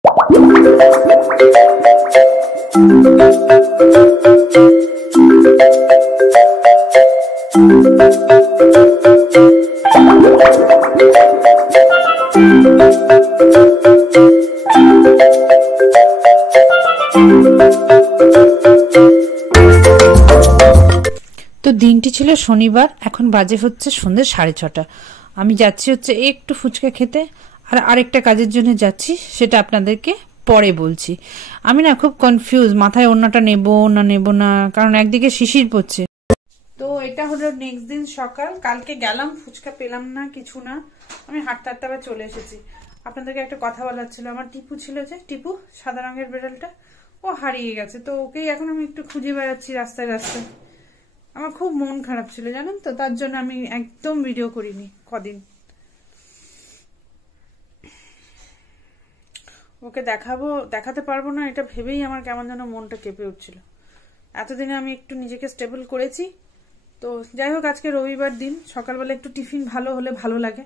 তো দিনটি ছিল শনিবার, এখন বাজে হচ্ছে সন্ধ্যে 6:30। আমি যাচ্ছি হচ্ছে একটু ফুচকা খেতে, আর আরেকটা কাজের জন্য যাচ্ছি, সেটা আপনাদেরকে পরে বলছি। আমি না খুব কনফিউজ, মাথায় ওড়নাটা নেব না, কারণ একদিকে শিশির পড়ছে। তো এটা হলো নেক্সট দিন সকাল। কালকে গেলাম, ফুচকা পেলাম না, কিছু না, আমি হাঁটতে হাঁটতে আবার চলে এসেছি। আপনাদেরকে একটা কথা বলার ছিল, আমার টিপু ছিল যে, টিপু সাদা রঙের বেড়ালটা, ও হারিয়ে গেছে। তো ওকেই এখন আমি একটু খুঁজে বেড়াচ্ছি রাস্তায় রাস্তায়। আমার খুব মন খারাপ ছিল জানেন তো, তার জন্য আমি একদম ভিডিও করিনি কদিন। ওকে দেখাতে পারবো না এটা ভেবেই আমার কেমন যেন মনটা কেঁপে উঠছিল। এতদিনে আমি একটু নিজেকে স্টেবল করেছি। তো যাই হোক, আজকে রবিবার দিন, সকালবেলা একটু টিফিন ভালো হলে ভালো লাগে।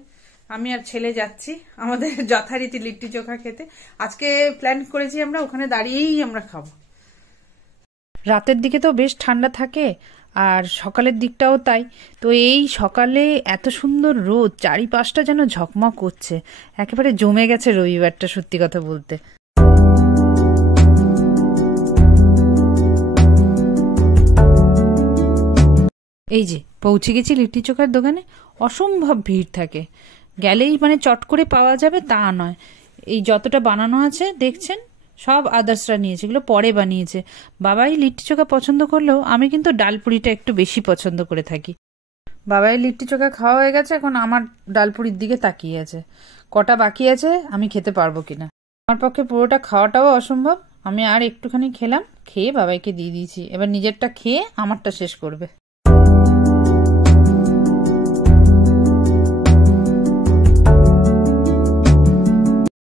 আমি আর ছেলে যাচ্ছি আমাদের যথারীতি লিট্টি চোখা খেতে। আজকে প্ল্যান করেছি আমরা ওখানে দাঁড়িয়েই আমরা খাবো। রাতের দিকে তো বেশ ঠান্ডা থাকে, আর সকালের দিকটাও তাই। তো এই সকালে এত সুন্দর রোদ, চারিপাশটা যেন ঝকমক করছে, একেবারে জমে গেছে রবিবারটা, সত্যি কথা বলতে। এই যে পৌঁছে গেছি লিট্টি চোখার দোকানে। অসম্ভব ভিড় থাকে, গেলেই মানে চট করে পাওয়া যাবে তা নয়। এই যতটা বানানো আছে দেখছেন, সব আদার্সরা নিয়েছে, এগুলো পরে বানিয়েছে। বাবাই লিট্টি চোখা পছন্দ করলেও আমি কিন্তু ডালপুরিটা একটু বেশি পছন্দ করে থাকি। বাবাই লিট্টি চোখা খাওয়া হয়ে গেছে, এখন আমার ডালপুরির দিকে তাকিয়ে আছে, কটা বাকি আছে, আমি খেতে পারবো কিনা। আমার পক্ষে পুরোটা খাওয়াটাও অসম্ভব। আমি আর একটুখানি খেলাম, খেয়ে বাবাইকে দিয়ে দিয়েছি, এবার নিজেরটা খেয়ে আমারটা শেষ করবে।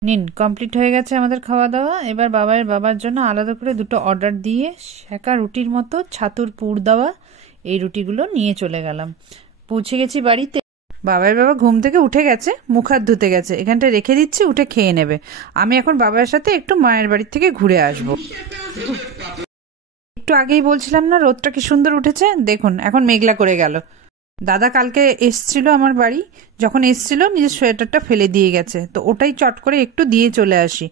নিন, কমপ্লিট হয়ে গেছে আমাদের খাওয়া দাওয়া। এবার বাবার জন্য আলাদা করে দুটো অর্ডার দিয়ে সেকা রুটির মতো ছাতুর পুর দেওয়া এই রুটিগুলো নিয়ে চলে গেলাম। পৌঁছে গেছি বাড়িতে। বাবা ঘুম থেকে উঠে গেছে, মুখ হাত ধুতে গেছে, এখানটা রেখে দিচ্ছি, উঠে খেয়ে নেবে। আমি এখন বাবার সাথে একটু মায়ের বাড়ির থেকে ঘুরে আসবো। একটু আগেই বলছিলাম না রোদটা কি সুন্দর উঠেছে, দেখুন এখন মেঘলা করে গেল। দাদা কালকে এসছিল আমার বাড়ি, যখন এসছিল নিজের সোয়েটারটা ফেলে দিয়ে গেছে, তো ওটাই চট করে একটু দিয়ে চলে আসি,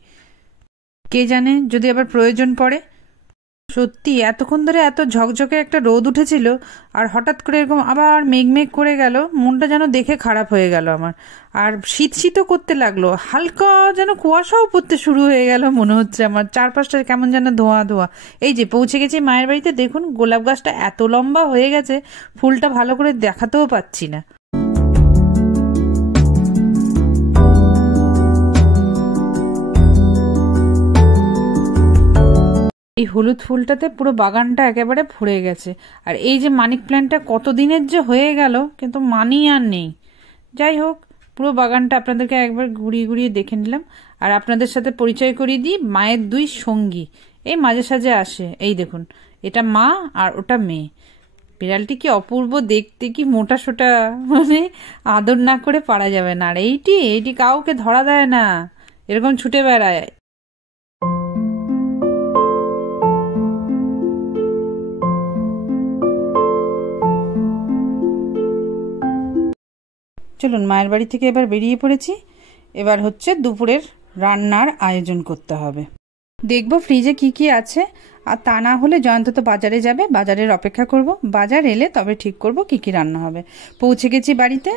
কে জানে যদি আবার প্রয়োজন পড়ে। সত্যি এতক্ষণ ধরে এত ঝকঝকে একটা রোদ উঠেছিল, আর হঠাৎ করে এরকম আবার মেঘ করে গেল, মনটা যেন দেখে খারাপ হয়ে গেল আমার। আর শীতও করতে লাগলো, হালকা যেন কুয়াশাও পড়তে শুরু হয়ে গেল মনে হচ্ছে আমার, চারপাশটা কেমন যেন ধোঁয়া ধোঁয়া। এই যে পৌঁছে গেছি মায়ের বাড়িতে, দেখুন গোলাপ গাছটা এত লম্বা হয়ে গেছে, ফুলটা ভালো করে দেখাতেও পাচ্ছি না। এই হলুদ ফুলটাতে পুরো বাগানটা একেবারে ভরে গেছে। আর এই যে মানিক প্ল্যান্টটা কতদিনের যে হয়ে গেল, কিন্তু মানি আর নেই। যাই হোক, পুরো বাগানটা আপনাদেরকে একবার ঘুরিয়ে দেখে নিলাম। আর আপনাদের সাথে পরিচয় করিয়ে দিই, মায়ের দুই সঙ্গী এই মাঝে সাঝে আসে। এই দেখুন, এটা মা আর ওটা মেয়ে। বিড়ালটি কি অপূর্ব দেখতে, কি মোটা সোটা, মানে আদর না করে পারা যাবে না। আর এইটি কাউকে ধরা দেয় না, এরকম ছুটে বেড়ায়। চলুন, মায়ের বাড়ি থেকে এবার বেরিয়ে পড়েছি। এবার হচ্ছে দুপুরের রান্নার আয়োজন করতে হবে। দেখব ফ্রিজে কি আছে, আর তা না হলে জয়ন্ত তো বাজারে যাবে, বাজারের অপেক্ষা করব, বাজার এলে তবে ঠিক করব কি রান্না হবে। পৌঁছে গেছি বাড়িতে,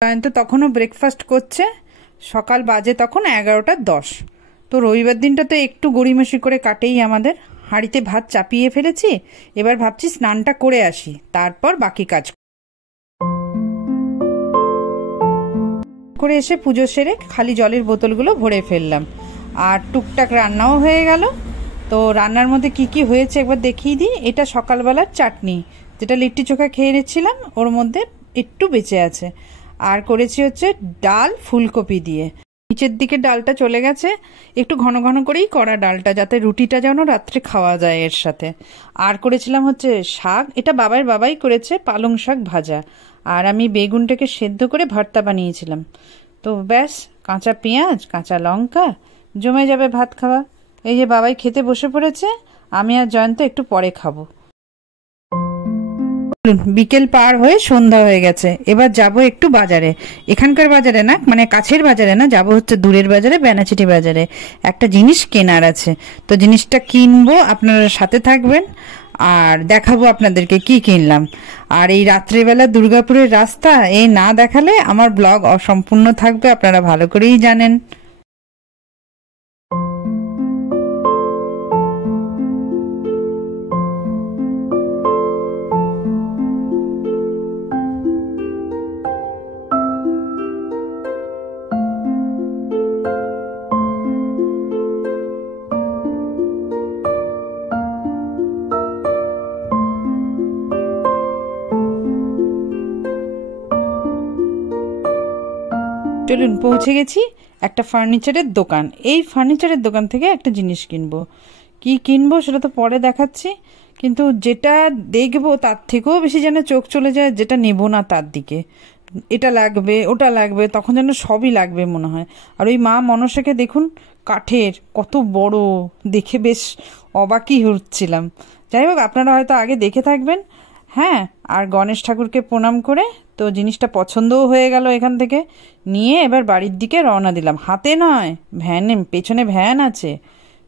জয়ন্ত তখনও ব্রেকফাস্ট করছে। সকাল বাজে তখন 11:10। তো রবিবার দিনটা তো একটু গড়িমসি করে কাটেই আমাদের। হাঁড়িতে ভাত চাপিয়ে ফেলেছি, এবার ভাবছি স্নানটা করে আসি, তারপর বাকি কাজ করে এসে পুজো সেরে খালি জলের বোতলগুলো ভরে ফেললাম। আর টুকটাক রান্নাও হয়ে গেল। তো রান্নার মধ্যে কি হয়েছে একবার দেখিয়ে দিই। এটা সকালবেলার চাটনি, যেটা লিট্টি চোখা খেয়ে নিচ্ছিলাম, ওর মধ্যে একটু বেঁচে আছে। আর করেছি হচ্ছে ডাল ফুলকপি দিয়ে। নিচের দিকে ডালটা চলে গেছে, একটু ঘন ঘন করেই করা ডালটা, যাতে রুটিটা যেন রাত্রে খাওয়া যায় এর সাথে। আর করেছিলাম হচ্ছে শাক, এটা বাবাই করেছে, পালং শাক ভাজা। আর আমি বেগুনটাকে সেদ্ধ করে ভর্তা বানিয়েছিলাম। তো ব্যাস, কাঁচা পেঁয়াজ, কাঁচা লঙ্কা, জমে যাবে ভাত খাওয়া। এই যে বাবাই খেতে বসে পড়েছে, আমি আর জয়ন্ত একটু পরে খাবো। বিকেল পার হয়ে সন্ধ্যা হয়ে গেছে, এবার যাব একটু বাজারে। এখানকার বাজারে না, মানে কাছের বাজারে না, যাব হচ্ছে দূরের বাজারে, বেনাচিটি বাজারে। একটা জিনিস কেনার আছে, তো জিনিসটা কিনবো, আপনারা সাথে থাকবেন আর দেখাবো আপনাদেরকে কি কিনলাম। আর এই রাত্রেবেলা দুর্গাপুরের রাস্তা এই না দেখালে আমার ব্লগ অসম্পূর্ণ থাকবে, আপনারা ভালো করেই জানেন। চলুন, পৌঁছে গেছি একটা ফার্নিচারের দোকান। এই ফার্নিচারের দোকান থেকে একটা জিনিস কিনবো। কি কিনবো সেটা তো পরে দেখাচ্ছি, কিন্তু যেটা দেখবো তার থেকেও বেশি যেন চোখ চলে যায় যেটা নেব না তার দিকে। এটা লাগবে, ওটা লাগবে, তখন যেন সবই লাগবে মনে হয়। আর ওই মা মনসাকে দেখুন, কাঠের, কত বড়, দেখে বেশ অবাকই হচ্ছিলাম। যাই হোক, আপনারা হয়তো আগে দেখে থাকবেন। হ্যাঁ, আর গণেশ ঠাকুরকে প্রণাম করে তো জিনিসটা পছন্দও হয়ে গেল। এখান থেকে নিয়ে এবার বাড়ির দিকে রওনা দিলাম। হাতে নয়, ভ্যানে, পেছনে ভ্যান আছে।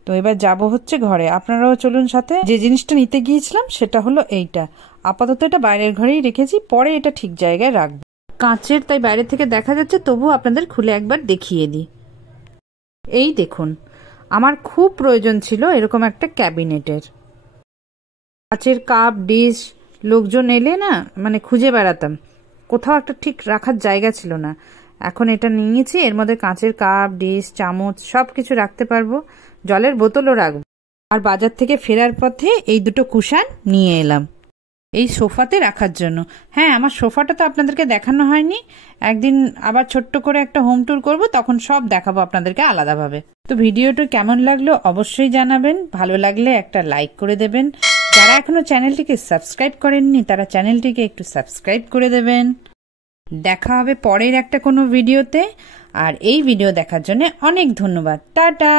তো এবার যাব হচ্ছে ঘরে, আপনারাও চলুন সাথে। যে জিনিসটা নিতে গিয়েছিলাম সেটা হলো এইটা। আপাতত এটা বাইরের ঘরেই রেখেছি, পরে এটা ঠিক জায়গায় রাখবো। কাঁচের, তাই বাইরে থেকে দেখা যাচ্ছে, তবু আপনাদের খুলে একবার দেখিয়ে দিই। এই দেখুন, আমার খুব প্রয়োজন ছিল এরকম একটা ক্যাবিনেটের। কাঁচের কাপ, ডিশ, লোকজন এলে না মানে খুঁজে বেড়াতাম, কোথাও একটা ঠিক রাখার জায়গা ছিল না। এখন এটা নিয়েছি, এর মধ্যে কাঁচের কাপ, ডিশ, চামচ সব কিছু রাখতে পারবো, জলের বোতলও রাখবো। আর বাজার থেকে ফেরার পথে এই দুটো কুশান নিয়ে এলাম এই সোফাতে রাখার জন্য। হ্যাঁ, আমার সোফাটা তো আপনাদেরকে দেখানো হয়নি, একদিন আবার ছোট্ট করে একটা হোম ট্যুর করব, তখন সব দেখাবো আপনাদেরকে আলাদাভাবে। তো ভিডিওটা কেমন লাগলো অবশ্যই জানাবেন, ভালো লাগলে একটা লাইক করে দেবেন। যারা এখনো চ্যানেলটিকে সাবস্ক্রাইব করেননি তারা চ্যানেলটিকে একটু সাবস্ক্রাইব করে দেবেন। দেখা হবে পরের একটা কোনো ভিডিওতে, আর এই ভিডিও দেখার জন্য অনেক ধন্যবাদ। টাটা।